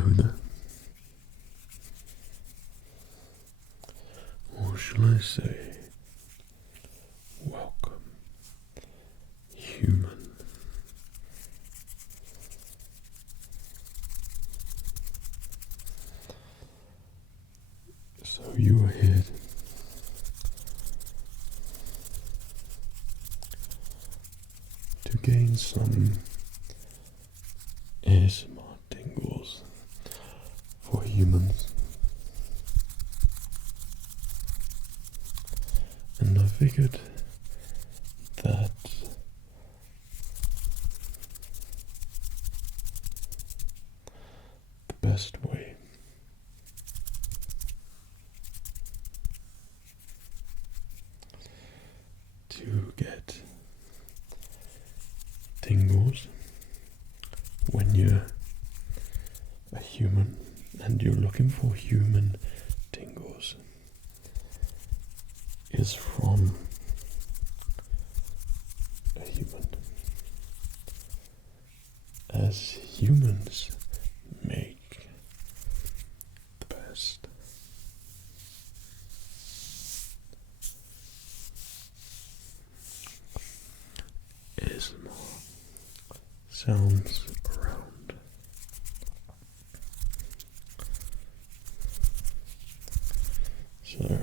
hello there. Or shall I say, welcome, human. So you are here to gain some ASMR tingles for humans. And I figured that the best way to get tingles when you're a human and you're looking for human tingles is from a human, as humans make the best. ASMR sounds around. So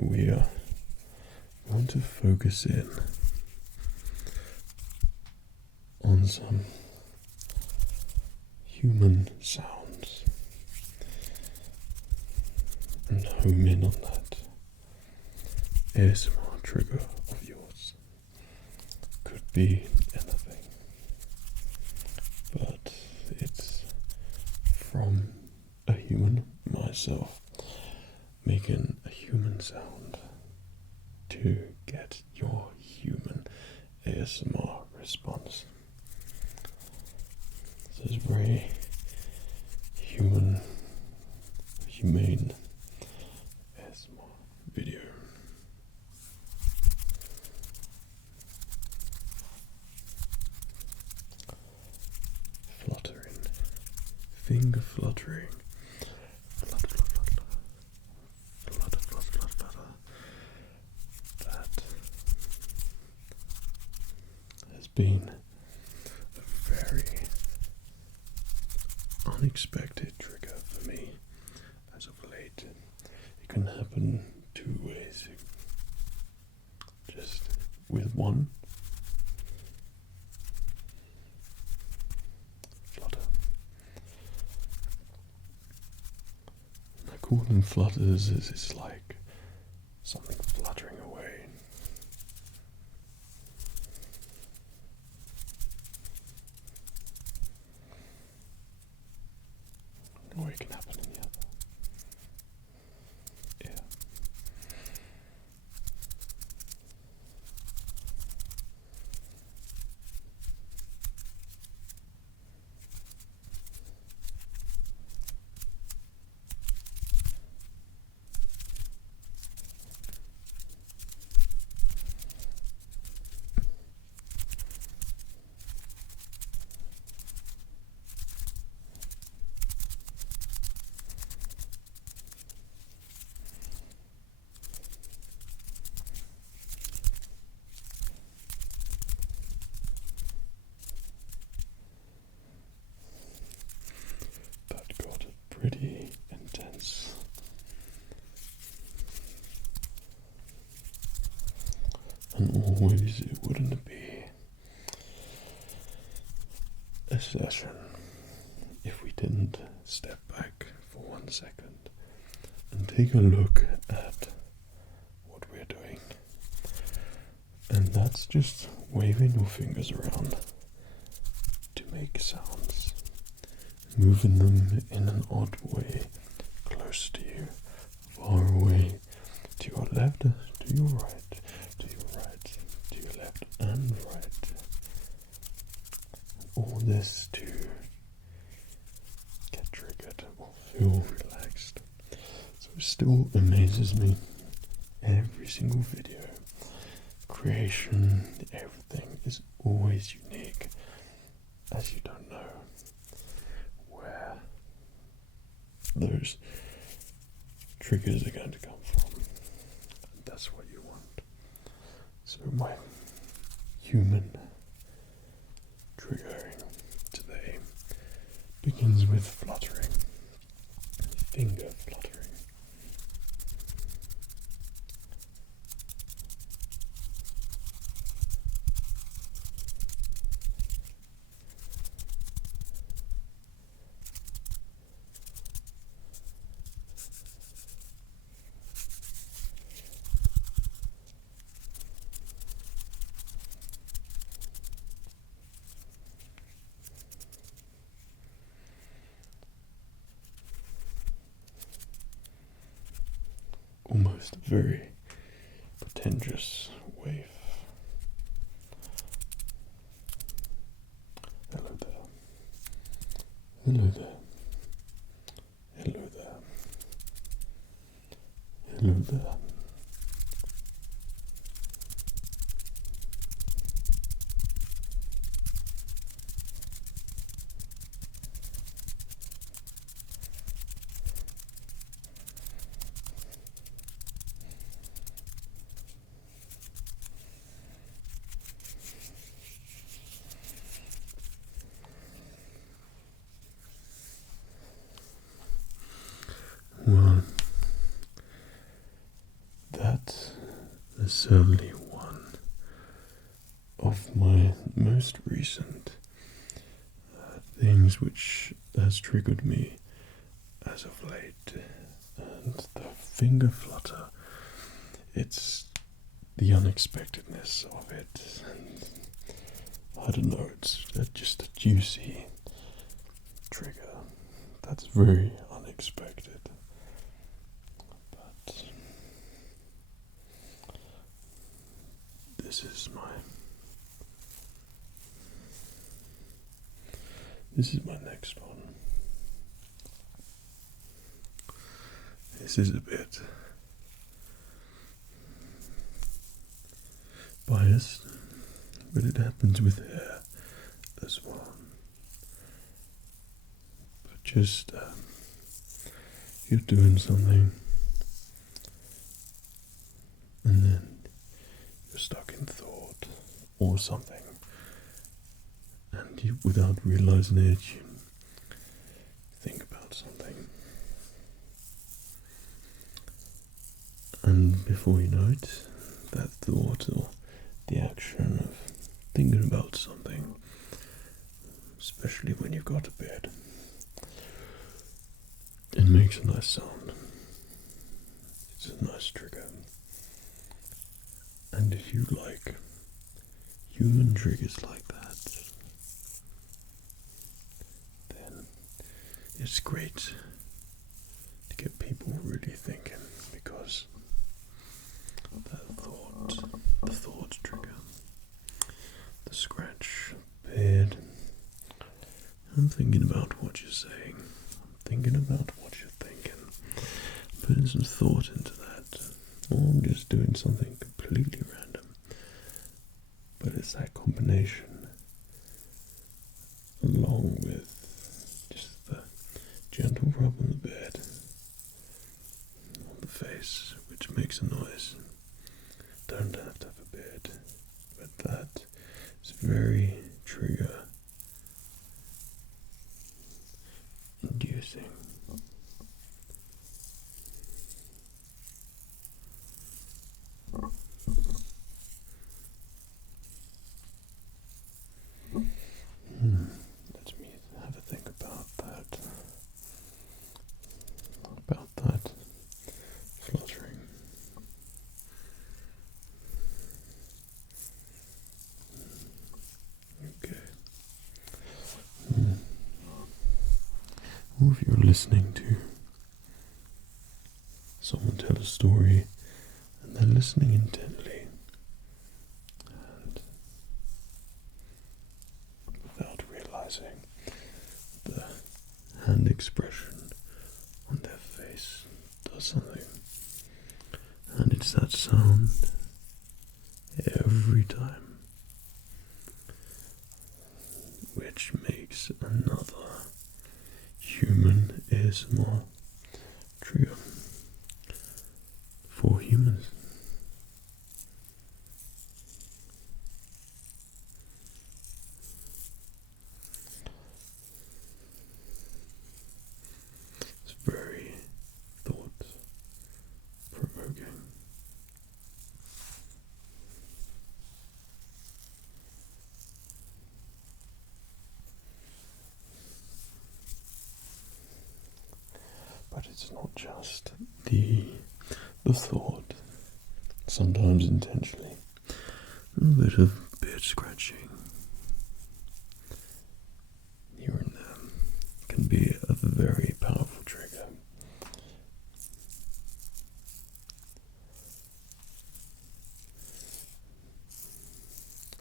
we are going to focus in on some human sounds and home in on that ASMR trigger of yours. Could be anything, but it's from a human, myself, making a human sound to get your human ASMR response. So it's very humane ASMR video. Fluttering, finger fluttering. Flutter, flutter, flutter, flutter, flutter, flutter. That has been a very unexpected trigger for me as of late. It can happen two ways. Just with one flutter. I call them flutters as it's like something fluttering away. Or it can happen in the other. Yeah. That got pretty intense. And always it wouldn't be a session if we didn't step back for 1 second and take a look at what we're doing. And that's just waving your fingers around to make sounds, moving them in an odd way, close to you, far away, to your left, to your right, to your right, to your left and right. All this to get triggered or feel relaxed. So it still amazes me. Every single video, creation, everything is always unique, as you don't know where those triggers are going to come from. And that's what you want. So my human triggering today begins with fluttering, finger fluttering. Almost a very pretentious wave. Hello there. Hello there. Hello there. Hello there. Well, that is certainly one of my most recent things which has triggered me as of late. And the finger flutter, it's the unexpectedness of it. And I don't know, it's just a juicy trigger that's very unexpected. But this is my next one. This is a bit biased, but it happens with hair as well. But just you're doing something and then you're stuck in thought or something, and you, without realizing it, you think about something, and before you know it, that thought or the action of thinking about something, especially when you got to bed, it makes a nice sound. It's a nice trigger. And if you like human triggers like that, then it's great to get people really thinking, because the thought trigger, the scratch beard, I'm thinking about what you're saying, I'm thinking about what you're thinking, putting some thought into that, or I'm just doing something completely random, but it's that combination along with just the gentle rub on the bed, on the face, which makes a noise. Don't have to have a beard, but that is very trigger inducing. Let me have a think about that. About that fluttering. Okay. Or if you're listening to someone tell a story and they're listening intently and without realizing the hand expression on their face does something, and it's that sound every time, which makes another human ASMR it's not just the thought, sometimes intentionally, a little bit of beard scratching here and there can be a very powerful trigger.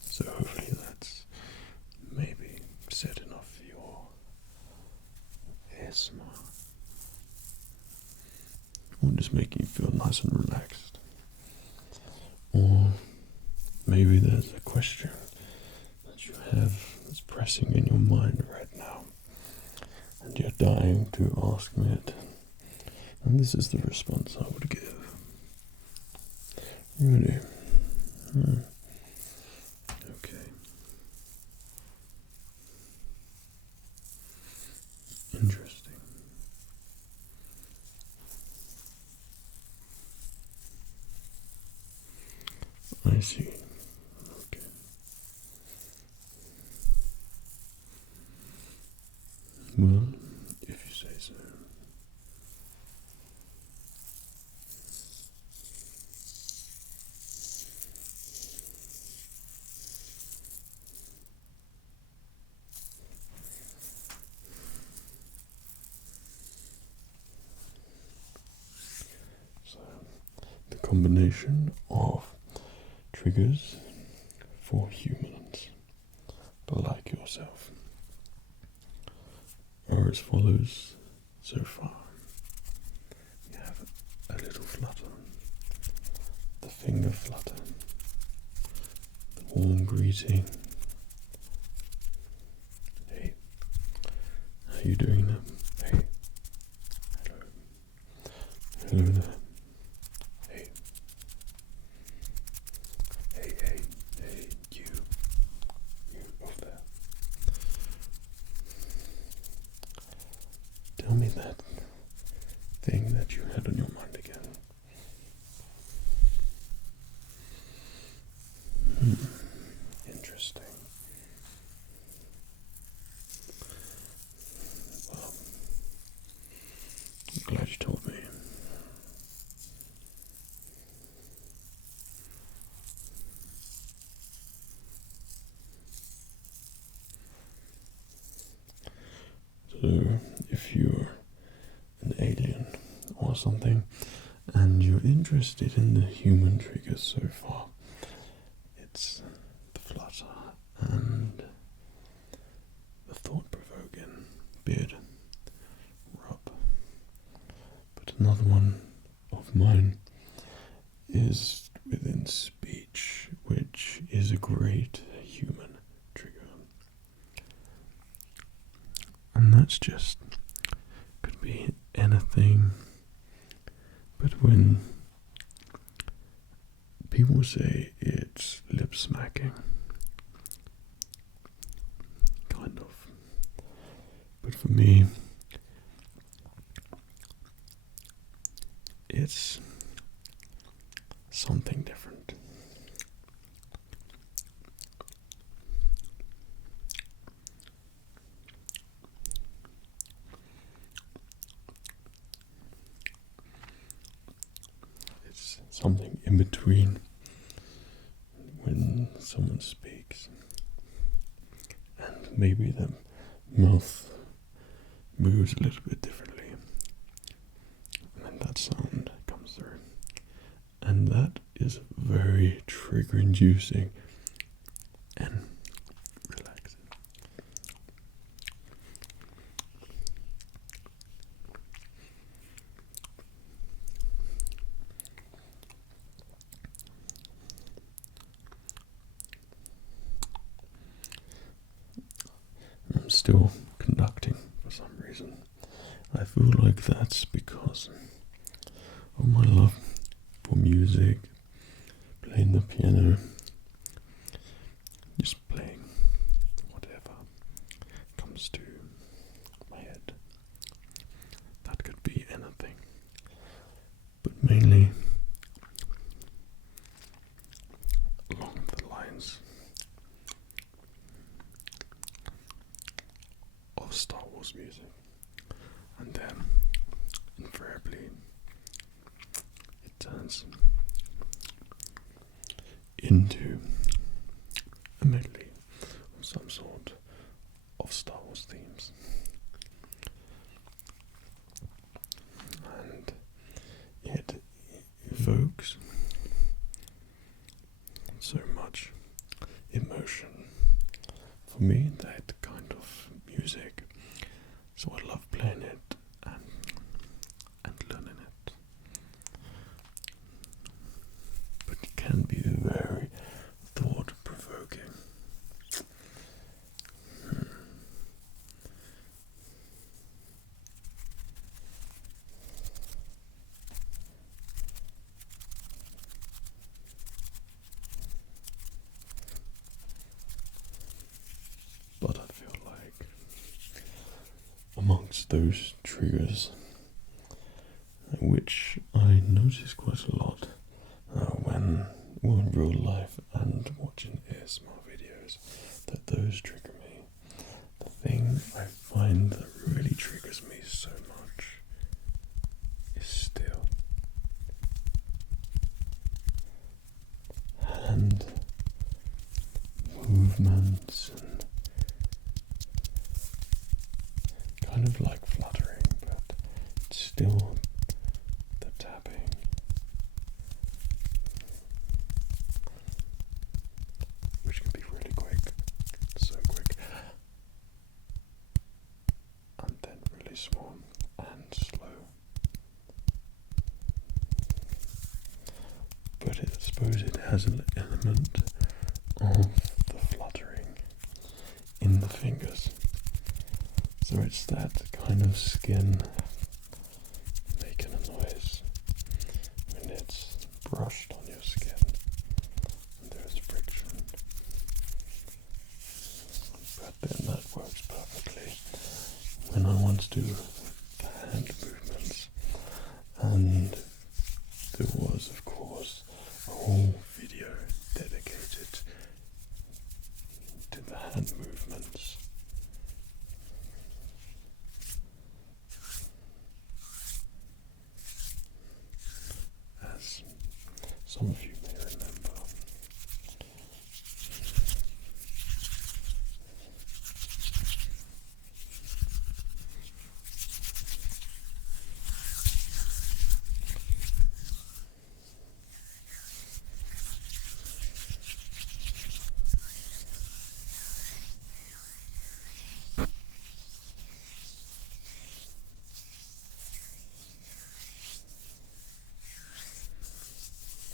So hopefully that's maybe set enough for your ASMR. Or just making you feel nice and relaxed. Or maybe there's a question that you have that's pressing in your mind right now, and you're dying to ask me it. And this is the response I would give. Really? Okay. Interesting. I see. Okay. Well, if you say so. So, the combination of triggers for humans like yourself are as follows so far. You have a little flutter, the finger flutter, the warm greeting. Hey, how you doing now? Hey, hello, hello there. Tell me that thing that you had on your mind again. Interesting. Well, I'm glad you told me. So, if you're an alien or something, and you're interested in the human triggers so far, it's the flutter and the thought-provoking beard rub. But another one of mine is within speech, which is a great human trigger. And that's just, could be anything, but when people say it's lip smacking, kind of, but for me, it's something different. It's something in between when someone speaks and maybe the mouth moves a little bit differently, and then that sound comes through, and that is very trigger inducing and relaxing. I'm still conducting for some reason. I feel like that's because of my love for music, playing the piano, just playing whatever comes to my head. That could be anything, but mainly along the lines of Star Wars music, and then invariably it turns into a medley of some sort of Star Wars themes. And it evokes so much emotion for me, that kind of music. So I love playing it and learning it. But it can be very thought-provoking. But I feel like amongst those triggers, which I notice quite a lot when we're in real life and watching ASMR videos, that those trigger me. The thing I find that really triggers me so much is still hand movements and kind of like fluttering, but it's still the tapping. Which can be really quick, so quick, and then really small and slow. But I suppose it has an element of the fluttering in the fingers. So it's that kind of skin making a noise when it's brushed on your skin and there's friction. But then that works perfectly when I want to do the hand movements. And there was, of course, a whole video dedicated to the hand movements. As some of you may remember.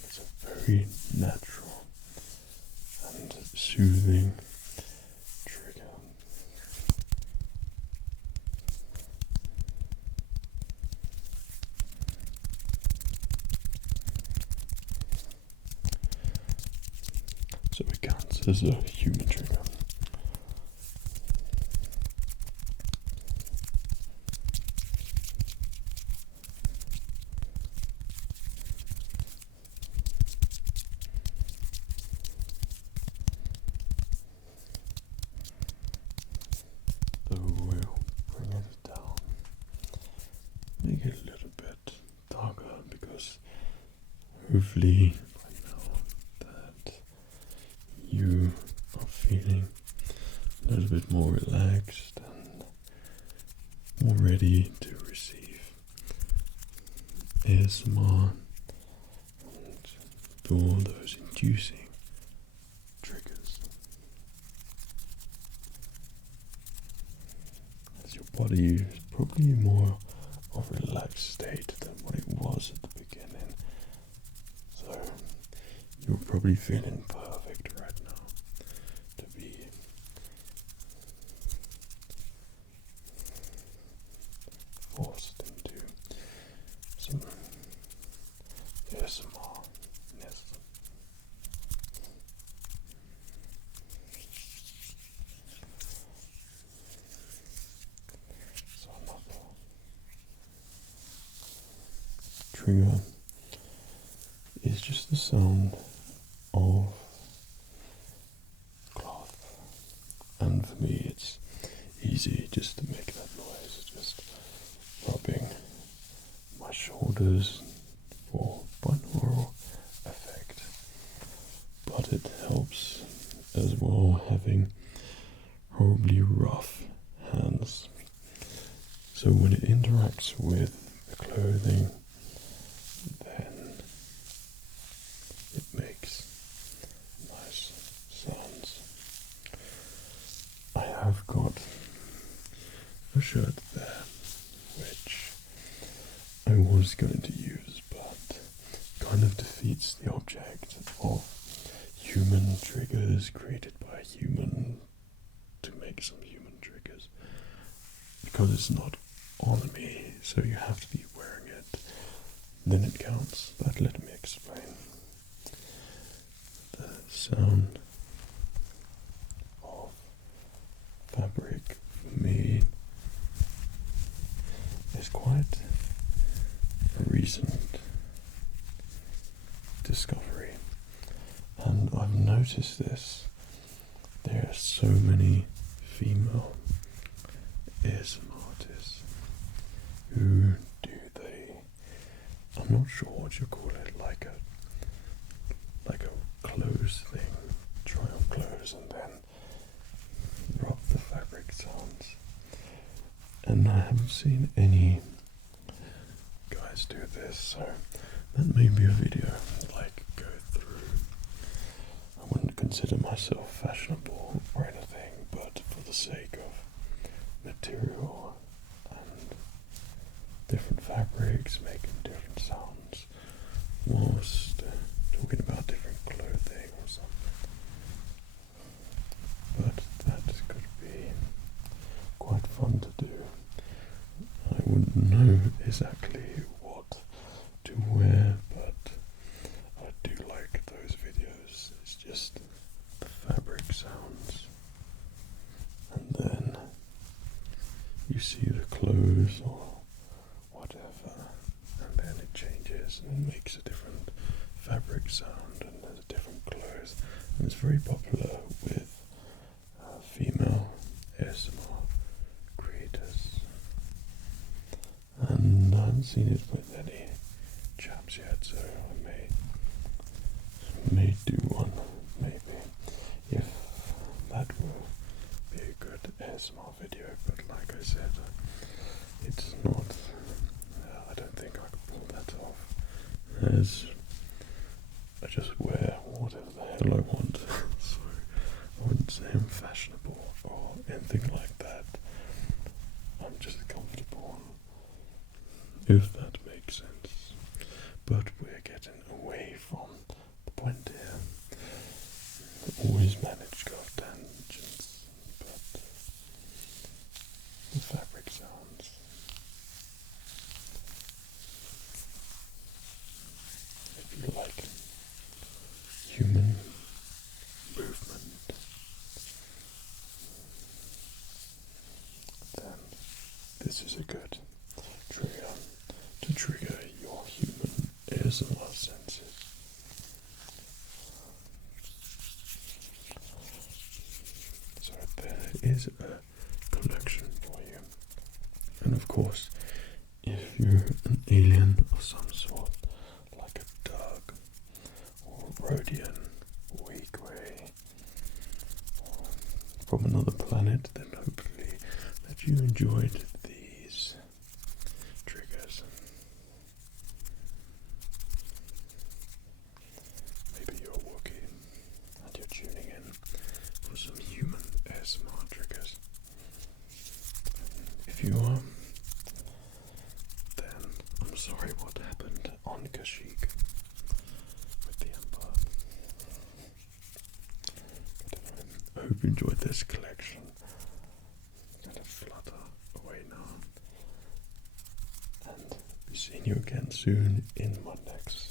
It's a very natural and soothing trigger. So it counts as a human trigger. So we'll bring it down, make it a little bit darker, because hopefully by now that you are feeling a little bit more relaxed and more ready to receive ASMR and all those inducing triggers. As your body is probably more of a relaxed state than what it was at the beginning. So you're probably feeling perfect right now to be forced into some ASMR-ness. So another trigger is just the sound of cloth, and for me it's easy just to make that noise, just rubbing shoulders for binaural effect, but it helps as well having horribly rough hands. So when it interacts with the clothing, then it makes nice sounds. I have got a shirt there which I was going to use, but kind of defeats the object of human triggers created by a human to make some human triggers, because it's not on me, so you have to be wearing it, then it counts. But let me explain. The sound of fabric for me is quite a recent discovery, and I've noticed this. There are so many female ASMR artists who do I'm not sure what you call it, like a clothes thing, try on clothes and then rub the fabric sounds. And I haven't seen any guys do this, so that may be a video like go through. I wouldn't consider myself fashionable or anything, but for the sake of material and different fabrics making different sounds whilst talking about different clothing or something. But that could be quite fun to do. I wouldn't know exactly what to wear, but I do like those videos. It's just the fabric sounds, and then you see the clothes or whatever, and then it changes and makes a different fabric sound, and there's a different clothes, and it's very popular with female ASMR creators. And I haven't seen it with any chaps yet, so I may do one, maybe, if that will be a good ASMR video. But like I said, it's not, I don't think I could pull that off, as I just wear whatever the hell I want. So I wouldn't say I'm fashionable or anything like that. I'm just comfortable, if that makes sense. But we're getting away from the point here. Always manage to go off tangents, but the fabric sounds. If you like human movement, then this is a good trigger to trigger your human ASMR senses. So there is a collection for you. And of course, if you're an alien of some sort, like a dog, or Rhodian, or Igwe, or from another planet, then hopefully that you enjoyed these triggers. Maybe you're a Wookiee and you're tuning in for some human ASMR triggers. If you are, then I'm sorry what happened on Kashyyyk with the Empire. But I hope you enjoyed this collection. I'm gonna flutter away now, and be seeing you again soon in my next